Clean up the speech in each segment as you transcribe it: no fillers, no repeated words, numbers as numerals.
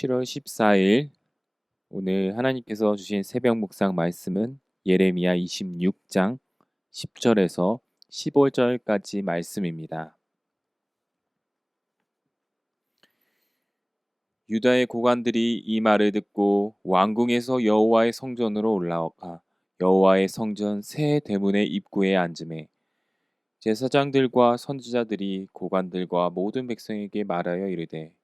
7월 14일 오늘 하나님께서 주신 새벽 묵상 말씀은 예레미야 26장 10절에서 15절까지 말씀입니다. 유다의 고관들이 이 말을 듣고 왕궁에서 여호와의 성전으로 올라가 여호와의 성전 새 대문의 입구에 앉으매 제사장들과 선지자들이 고관들과 모든 백성에게 말하여 이르되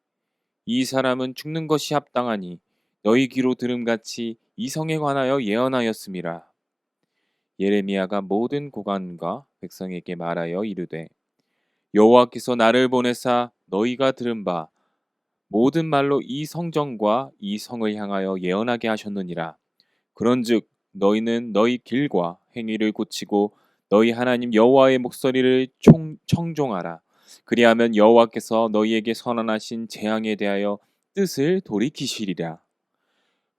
이 사람은 죽는 것이 합당하니 너희 귀로 들음같이 이 성에 관하여 예언하였음이라. 예레미야가 모든 고관과 백성에게 말하여 이르되 여호와께서 나를 보내사 너희가 들은 바 모든 말로 이 성전과 이 성을 향하여 예언하게 하셨느니라. 그런즉 너희는 너희 길과 행위를 고치고 너희 하나님 여호와의 목소리를 청종하라. 그리하면 여호와께서 너희에게 선언하신 재앙에 대하여 뜻을 돌이키시리라.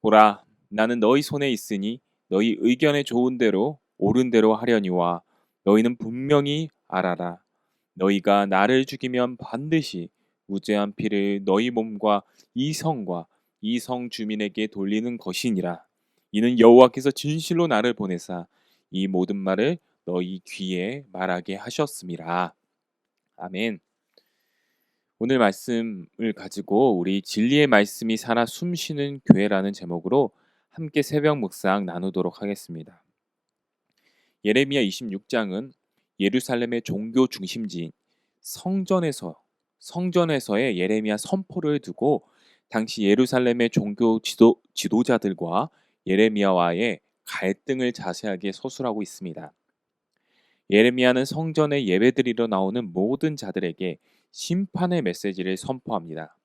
보라, 나는 너희 손에 있으니 너희 의견에 좋은 대로 옳은 대로 하려니와 너희는 분명히 알아라. 너희가 나를 죽이면 반드시 무죄한 피를 너희 몸과 이 성과 이 성 주민에게 돌리는 것이니라. 이는 여호와께서 진실로 나를 보내사 이 모든 말을 너희 귀에 말하게 하셨음이라. 아멘. 오늘 말씀을 가지고 우리 진리의 말씀이 살아 숨쉬는 교회라는 제목으로 함께 새벽 묵상 나누도록 하겠습니다. 예레미야 26장은 예루살렘의 종교 중심지인 성전에서의 예레미야 선포를 두고 당시 예루살렘의 종교 지도자들과 예레미야와의 갈등을 자세하게 서술하고 있습니다. 예레미야는 성전에 예배드리러 나오는 모든 자들에게 심판의 메시지를 선포합니다.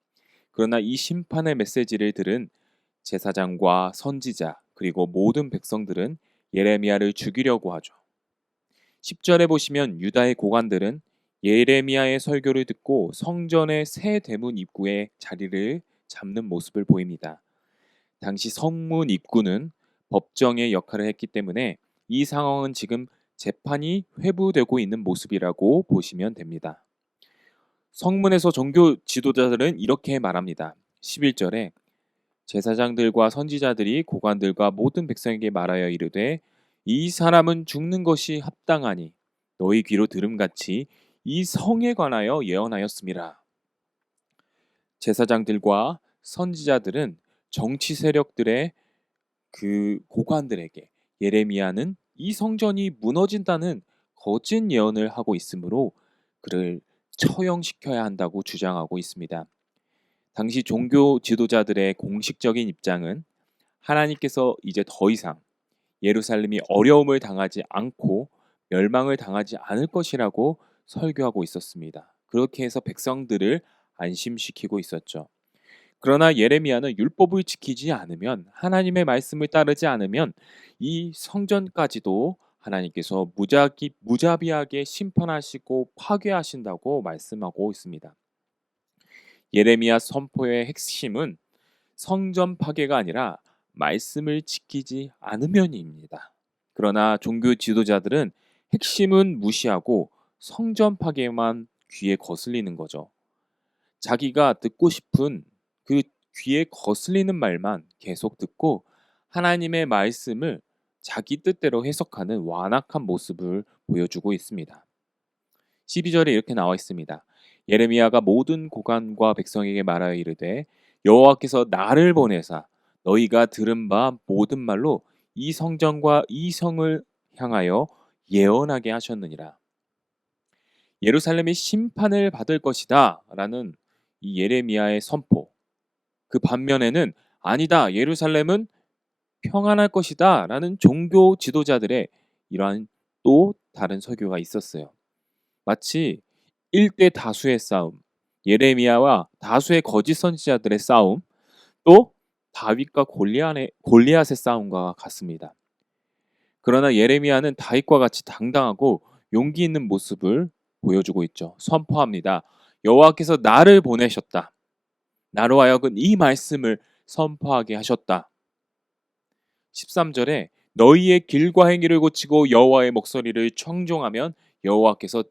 그러나 이 심판의 메시지를 들은 제사장과 선지자 그리고 모든 백성들은 예레미야를 죽이려고 하죠. 10절에 보시면 유다의 고관들은 예레미야의 설교를 듣고 성전의 새 대문 입구에 자리를 잡는 모습을 보입니다. 당시 성문 입구는 법정의 역할을 했기 때문에 이 상황은 지금 재판이 회부되고 있는 모습이라고 보시면 됩니다. 성문에서 종교 지도자들은 이렇게 말합니다. 11절에 제사장들과 선지자들이 고관들과 모든 백성에게 말하여 이르되 이 사람은 죽는 것이 합당하니 너희 귀로 들음같이 이 성에 관하여 예언하였음이라. 제사장들과 선지자들은 정치 세력들의 그 고관들에게 예레미야는 이 성전이 무너진다는 거짓 예언을 하고 있으므로 그를 처형시켜야 한다고 주장하고 있습니다. 당시 종교 지도자들의 공식적인 입장은 하나님께서 이제 더 이상 예루살렘이 어려움을 당하지 않고 멸망을 당하지 않을 것이라고 설교하고 있었습니다. 그렇게 해서 백성들을 안심시키고 있었죠. 그러나 예레미야는 율법을 지키지 않으면 하나님의 말씀을 따르지 않으면 이 성전까지도 하나님께서 무자비하게 심판하시고 파괴하신다고 말씀하고 있습니다. 예레미야 선포의 핵심은 성전 파괴가 아니라 말씀을 지키지 않으면입니다. 그러나 종교 지도자들은 핵심은 무시하고 성전 파괴만 귀에 거슬리는 거죠. 자기가 듣고 싶은 그 귀에 거슬리는 말만 계속 듣고 하나님의 말씀을 자기 뜻대로 해석하는 완악한 모습을 보여주고 있습니다. 12절에 이렇게 나와 있습니다. 예레미야가 모든 고관과 백성에게 말하여 이르되 여호와께서 나를 보내사 너희가 들은 바 모든 말로 이 성전과 이 성을 향하여 예언하게 하셨느니라. 예루살렘이 심판을 받을 것이다 라는 이 예레미야의 선포, 그 반면에는 아니다, 예루살렘은 평안할 것이다 라는 종교 지도자들의 이러한 또 다른 설교가 있었어요. 마치 1대 다수의 싸움, 예레미야와 다수의 거짓 선지자들의 싸움, 또 다윗과 골리앗의 싸움과 같습니다. 그러나 예레미야는 다윗과 같이 당당하고 용기 있는 모습을 보여주고 있죠. 선포합니다. 여호와께서 나를 보내셨다. 나로 하여금 이 말씀을 선포하게 하셨다. 13절에 너희의 길과 행위를 고치고 여호와의 목소리를 청종하면 여호와께서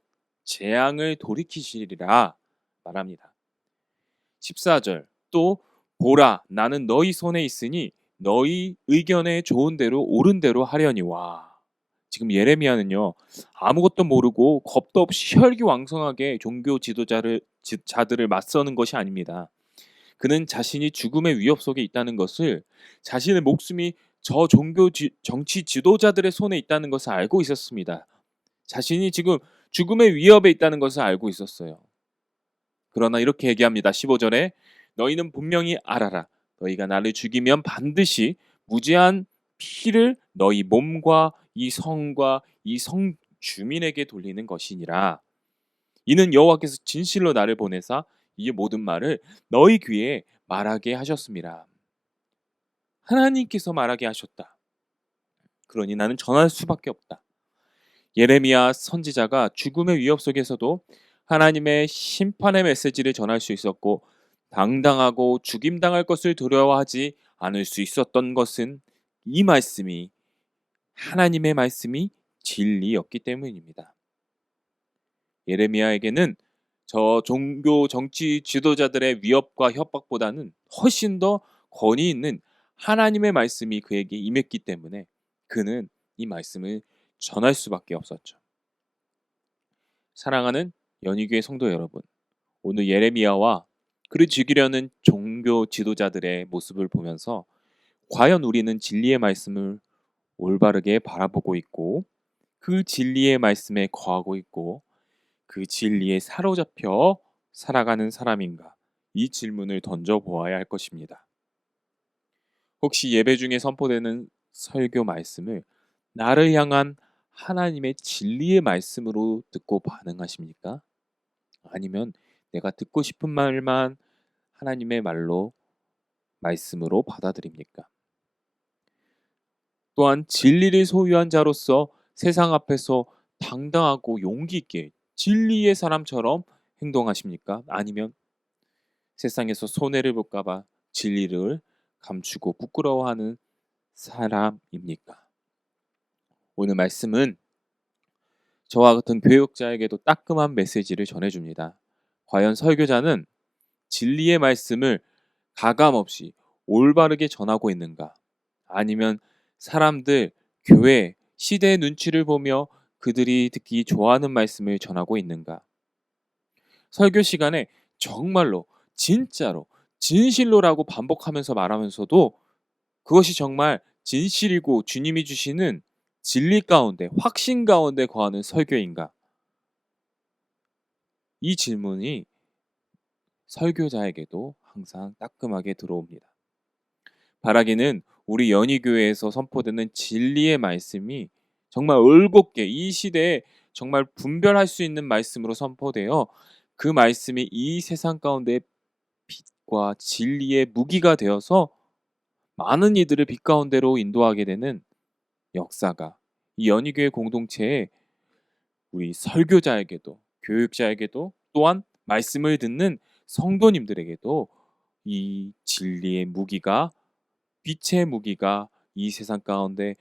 재앙을 돌이키시리라 말합니다. 14절 또 보라, 나는 너희 손에 있으니 너희 의견에 좋은 대로 옳은 대로 하려니와. 지금 예레미야는요, 아무것도 모르고 겁도 없이 혈기왕성하게 종교 자들을 맞서는 것이 아닙니다. 그는 자신이 죽음의 위협 속에 있다는 것을, 자신의 목숨이 저 정치 지도자들의 손에 있다는 것을 알고 있었습니다. 자신이 지금 죽음의 위협에 있다는 것을 알고 있었어요. 그러나 이렇게 얘기합니다. 15절에 너희는 분명히 알아라. 너희가 나를 죽이면 반드시 무죄한 피를 너희 몸과 이 성과 이 성 주민에게 돌리는 것이니라. 이는 여호와께서 진실로 나를 보내사 이 모든 말을 너희 귀에 말하게 하셨습니다. 하나님께서 말하게 하셨다. 그러니 나는 전할 수밖에 없다. 예레미야 선지자가 죽음의 위협 속에서도 하나님의 심판의 메시지를 전할 수 있었고, 당당하고 죽임당할 것을 두려워하지 않을 수 있었던 것은 이 말씀이, 하나님의 말씀이 진리였기 때문입니다. 예레미야에게는 저 종교 정치 지도자들의 위협과 협박보다는 훨씬 더 권위 있는 하나님의 말씀이 그에게 임했기 때문에 그는 이 말씀을 전할 수밖에 없었죠. 사랑하는 연희교회 성도 여러분, 오늘 예레미야와 그를 죽이려는 종교 지도자들의 모습을 보면서 과연 우리는 진리의 말씀을 올바르게 바라보고 있고, 그 진리의 말씀에 거하고 있고, 그 진리에 사로잡혀 살아가는 사람인가? 이 질문을 던져보아야 할 것입니다. 혹시 예배 중에 선포되는 설교 말씀을 나를 향한 하나님의 진리의 말씀으로 듣고 반응하십니까? 아니면 내가 듣고 싶은 말만 하나님의 말씀으로 받아들입니까? 또한 진리를 소유한 자로서 세상 앞에서 당당하고 용기 있게 진리의 사람처럼 행동하십니까? 아니면 세상에서 손해를 볼까 봐 진리를 감추고 부끄러워하는 사람입니까? 오늘 말씀은 저와 같은 교육자에게도 따끔한 메시지를 전해줍니다. 과연 설교자는 진리의 말씀을 가감없이 올바르게 전하고 있는가? 아니면 사람들, 교회, 시대의 눈치를 보며 그들이 듣기 좋아하는 말씀을 전하고 있는가? 설교 시간에 정말로, 진짜로, 진실로라고 반복하면서 말하면서도 그것이 정말 진실이고 주님이 주시는 진리 가운데, 확신 가운데 거하는 설교인가? 이 질문이 설교자에게도 항상 따끔하게 들어옵니다. 바라기는 우리 연희교회에서 선포되는 진리의 말씀이 정말 올곧게 이 시대에 정말 분별할 수 있는 말씀으로 선포되어 그 말씀이 이 세상 가운데 빛과 진리의 무기가 되어서 많은 이들을 빛 가운데로 인도하게 되는 역사가 이 연희교회 공동체에 우리 설교자에게도, 교육자에게도, 또한 말씀을 듣는 성도님들에게도 이 진리의 무기가, 빛의 무기가 이 세상 가운데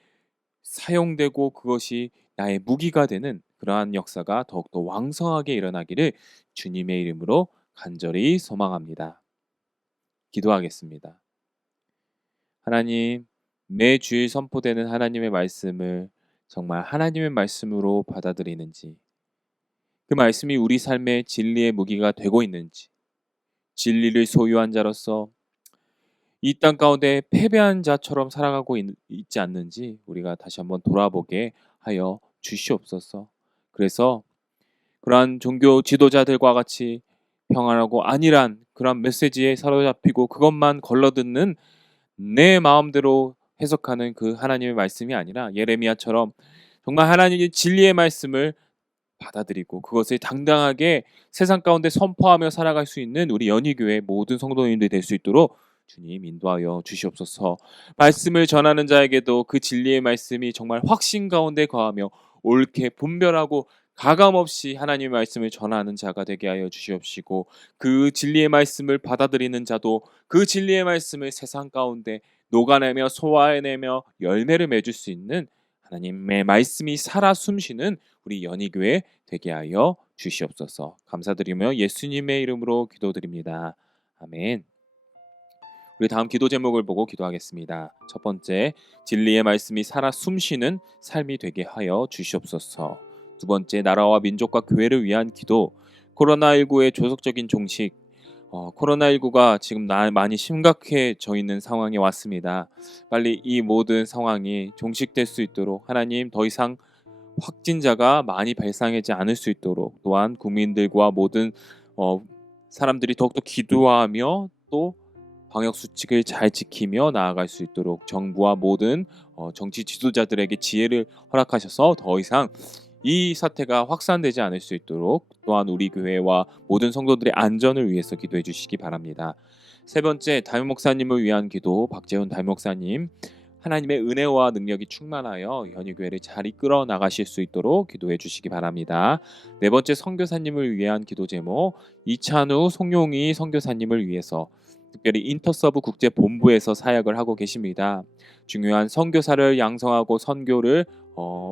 사용되고 그것이 나의 무기가 되는 그러한 역사가 더욱더 왕성하게 일어나기를 주님의 이름으로 간절히 소망합니다. 기도하겠습니다. 하나님, 매 주일 선포되는 하나님의 말씀을 정말 하나님의 말씀으로 받아들이는지, 그 말씀이 우리 삶의 진리의 무기가 되고 있는지, 진리를 소유한 자로서 이 땅 가운데 패배한 자처럼 살아가고 있지 않는지 우리가 다시 한번 돌아보게 하여 주시옵소서. 그래서 그러한 종교 지도자들과 같이 평안하고 안일한 그런 메시지에 사로잡히고 그것만 걸러듣는 내 마음대로 해석하는 그 하나님의 말씀이 아니라 예레미야처럼 정말 하나님의 진리의 말씀을 받아들이고 그것을 당당하게 세상 가운데 선포하며 살아갈 수 있는 우리 연희교회 모든 성도님들이 될 수 있도록 주님 인도하여 주시옵소서. 말씀을 전하는 자에게도 그 진리의 말씀이 정말 확신 가운데 거하며 옳게 분별하고 가감없이 하나님의 말씀을 전하는 자가 되게 하여 주시옵시고, 그 진리의 말씀을 받아들이는 자도 그 진리의 말씀을 세상 가운데 녹아내며 소화해내며 열매를 맺을 수 있는 하나님의 말씀이 살아 숨쉬는 우리 연희교회 되게 하여 주시옵소서. 감사드리며 예수님의 이름으로 기도드립니다. 아멘. 우리 다음 기도 제목을 보고 기도하겠습니다. 첫 번째, 진리의 말씀이 살아 숨쉬는 삶이 되게 하여 주시옵소서. 두 번째, 나라와 민족과 교회를 위한 기도. 코로나19의 조속적인 종식. 코로나19가 지금 많이 심각해져 있는 상황에 왔습니다. 빨리 이 모든 상황이 종식될 수 있도록 하나님, 더 이상 확진자가 많이 발생하지 않을 수 있도록, 또한 국민들과 모든 사람들이 더욱더 기도하며 또 방역 수칙을 잘 지키며 나아갈 수 있도록 정부와 모든 정치 지도자들에게 지혜를 허락하셔서 더 이상 이 사태가 확산되지 않을 수 있도록, 또한 우리 교회와 모든 성도들의 안전을 위해서 기도해 주시기 바랍니다. 세 번째, 담임 목사님을 위한 기도. 박재훈 담임 목사님, 하나님의 은혜와 능력이 충만하여 현희교회를 잘 이끌어 나가실 수 있도록 기도해 주시기 바랍니다. 네 번째, 선교사님을 위한 기도 제목. 이찬우 송용희 선교사님을 위해서 특별히 인터서브 국제본부에서 사역을 하고 계십니다. 중요한 선교사를 양성하고 선교를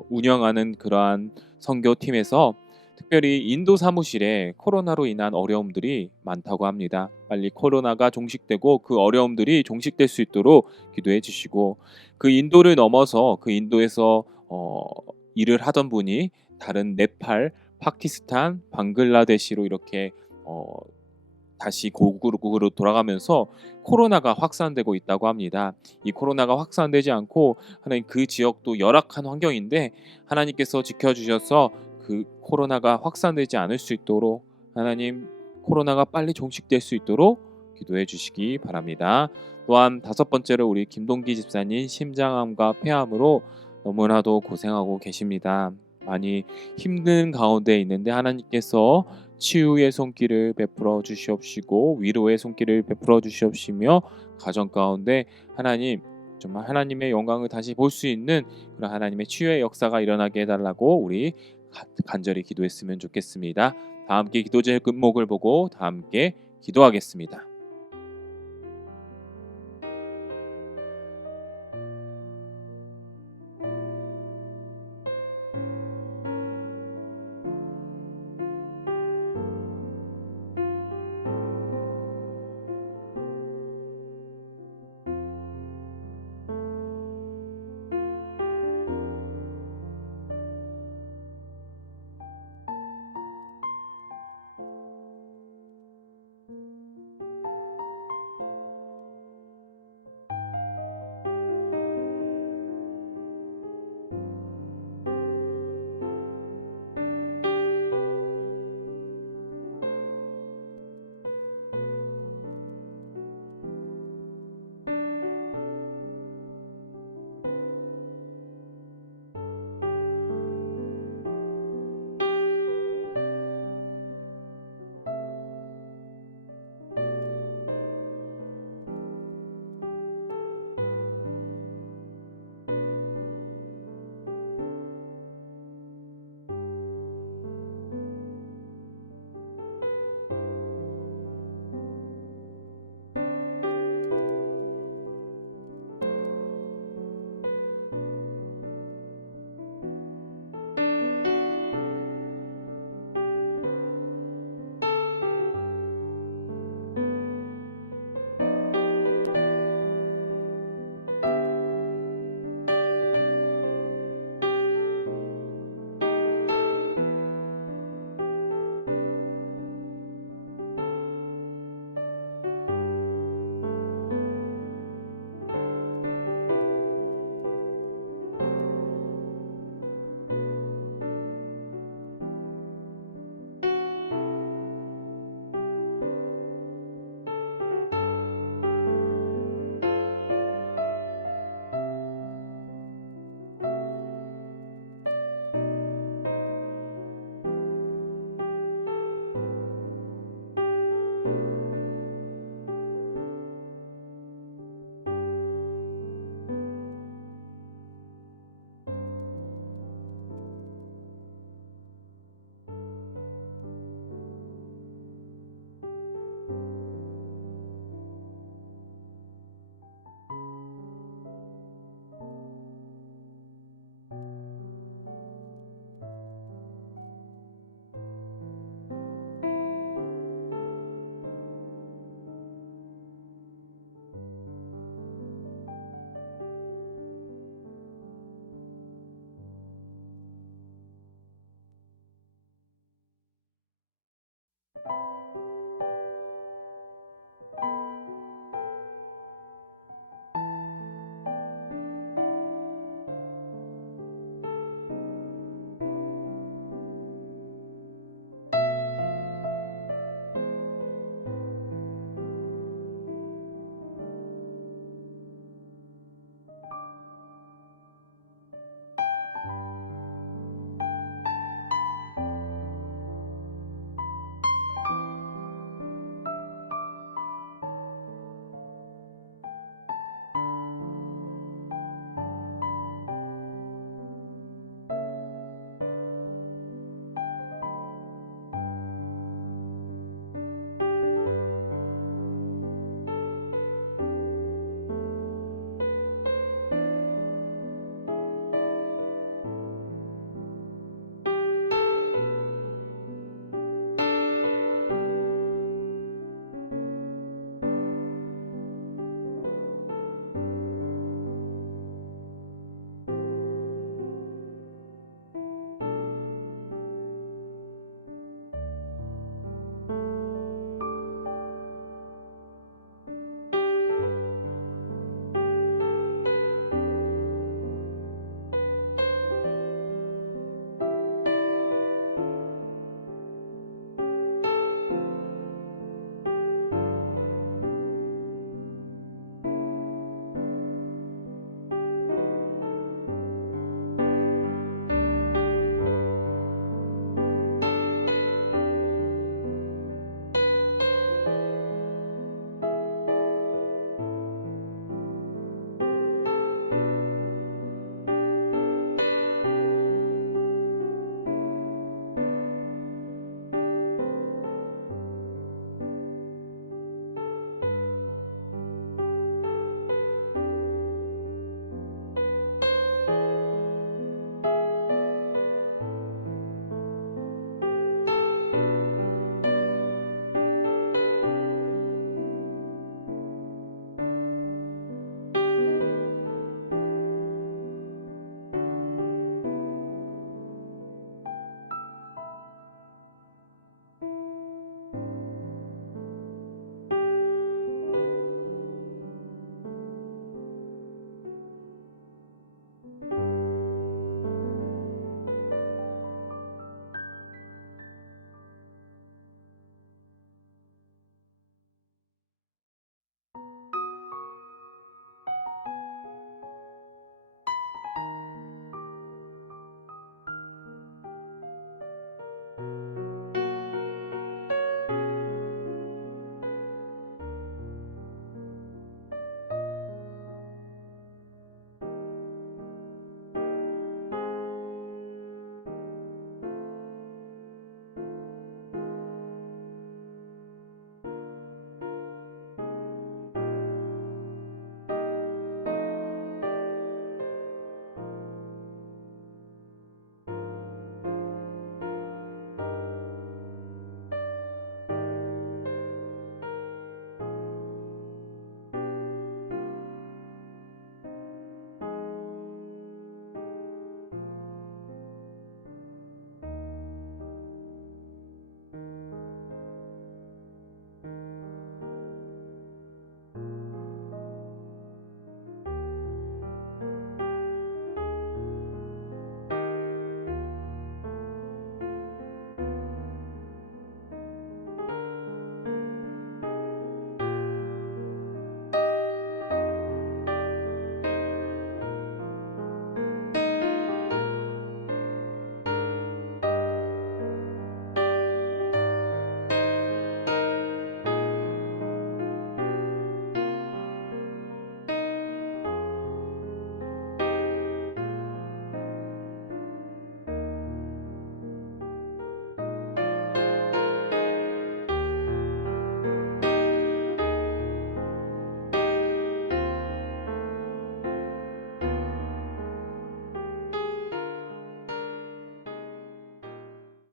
운영하는 그러한 선교팀에서 특별히 인도 사무실에 코로나로 인한 어려움들이 많다고 합니다. 빨리 코로나가 종식되고 그 어려움들이 종식될 수 있도록 기도해 주시고, 그 인도를 넘어서 그 인도에서 일을 하던 분이 다른 네팔, 파키스탄, 방글라데시로 이렇게 다시 고국으로 돌아가면서 코로나가 확산되고 있다고 합니다. 이 코로나가 확산되지 않고 하나님, 그 지역도 열악한 환경인데 하나님께서 지켜주셔서 그 코로나가 확산되지 않을 수 있도록, 하나님, 코로나가 빨리 종식될 수 있도록 기도해 주시기 바랍니다. 또한 다섯 번째로, 우리 김동기 집사님 심장암과 폐암으로 너무나도 고생하고 계십니다. 많이 힘든 가운데 있는데 하나님께서 치유의 손길을 베풀어 주시옵시고 위로의 손길을 베풀어 주시옵시며, 가정 가운데 하나님, 정말 하나님의 영광을 다시 볼 수 있는 그런 하나님의 치유의 역사가 일어나게 해달라고 우리 간절히 기도했으면 좋겠습니다. 다 함께 기도 제목을 보고 다 함께 기도하겠습니다.